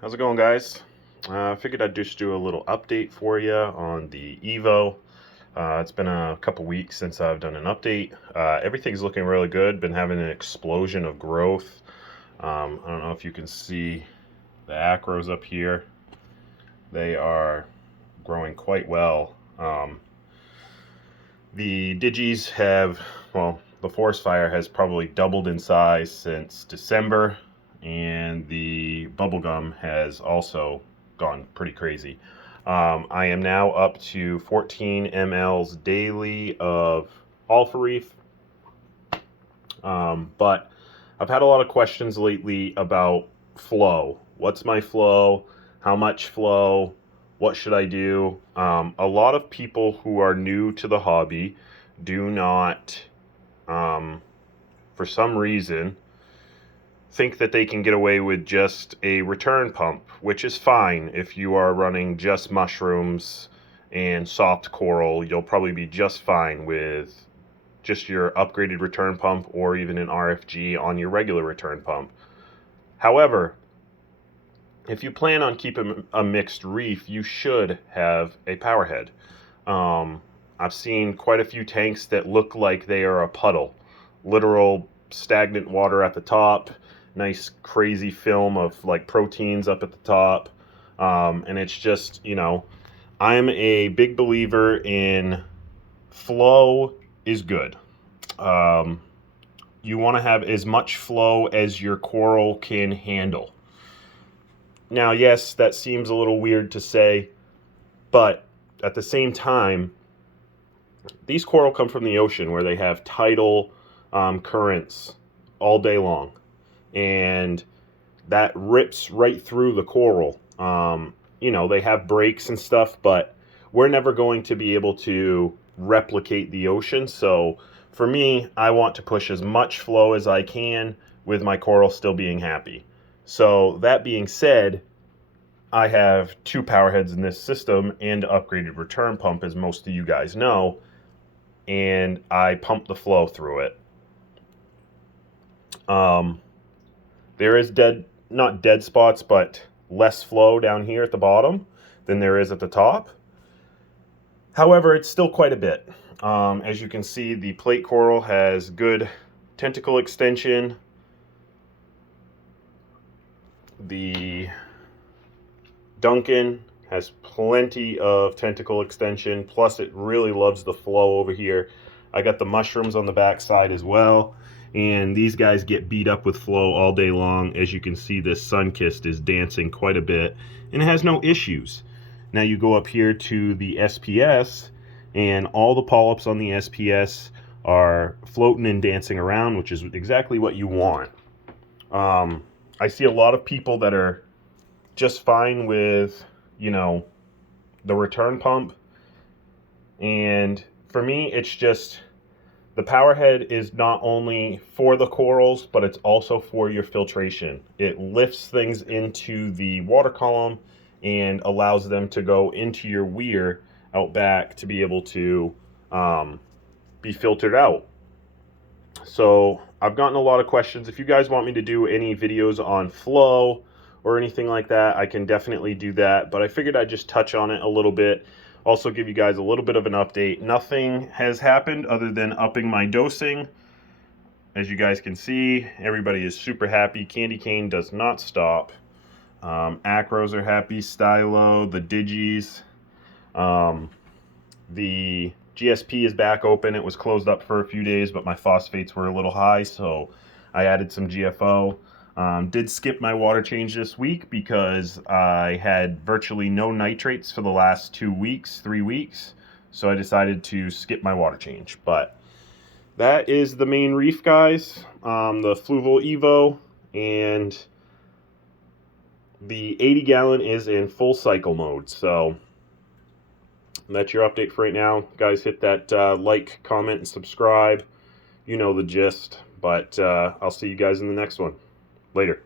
How's it going, guys? I figured I'd just do a little update for you on the Evo. It's been a couple weeks since I've done an update. Everything's looking really good. Been having an explosion of growth. I don't know if you can see the acros up here. They are growing quite well. The digis have, well, the forest fire has probably doubled in size since December, and the bubblegum has also gone pretty crazy. I am now up to 14 mLs daily of alpha reef, but I've had a lot of questions lately about flow. What's my flow? How much flow? What should I do? A lot of people who are new to the hobby do not, for some reason, think that they can get away with just a return pump, which is fine. If you are running just mushrooms and soft coral, you'll probably be just fine with just your upgraded return pump or even an RFG on your regular return pump. However, if you plan on keeping a mixed reef, you should have a power head. I've seen quite a few tanks that look like they are a puddle. Literal stagnant water at the top, nice crazy film of like proteins up at the top. And it's just, I'm a big believer in flow is good. You want to have as much flow as your coral can handle. Now, yes, that seems a little weird to say, but at the same time, these coral come from the ocean where they have tidal currents all day long, and that rips right through the coral. They have breaks and stuff, but we're never going to be able to replicate the ocean. So for me, I want to push as much flow as I can with my coral still being happy. So that being said, I have two power heads in this system and upgraded return pump, as most of you guys know, and I pump the flow through it. There is not dead spots, but less flow down here at the bottom than there is at the top. However, it's still quite a bit. As you can see, the plate coral has good tentacle extension. The Duncan has plenty of tentacle extension, plus it really loves the flow over here. I got the mushrooms on the back side as well, and these guys get beat up with flow all day long. As you can see, this sun-kissed is dancing quite a bit, and it has no issues. Now you go up here to the SPS, and all the polyps on the SPS are floating and dancing around, which is exactly what you want. I see a lot of people that are just fine with, the return pump. And for me, it's just the power head is not only for the corals, but it's also for your filtration. It lifts things into the water column and allows them to go into your weir out back to be able to be filtered out. So I've gotten a lot of questions. If you guys want me to do any videos on flow or anything like that, I can definitely do that, but I figured I'd just touch on it a little bit. Also give you guys a little bit of an update. Nothing has happened other than upping my dosing. As you guys can see, everybody is super happy. Candy cane does not stop. Acros are happy, stylo, the digis. The GSP is back open. It was closed up for a few days, but my phosphates were a little high, so I added some GFO. Did skip my water change this week because I had virtually no nitrates for the last 3 weeks. So I decided to skip my water change. But that is the main reef, guys. The Fluval Evo, and the 80 gallon is in full cycle mode. So that's your update for right now. Guys, hit that like, comment, and subscribe. You know the gist. But I'll see you guys in the next one. Later.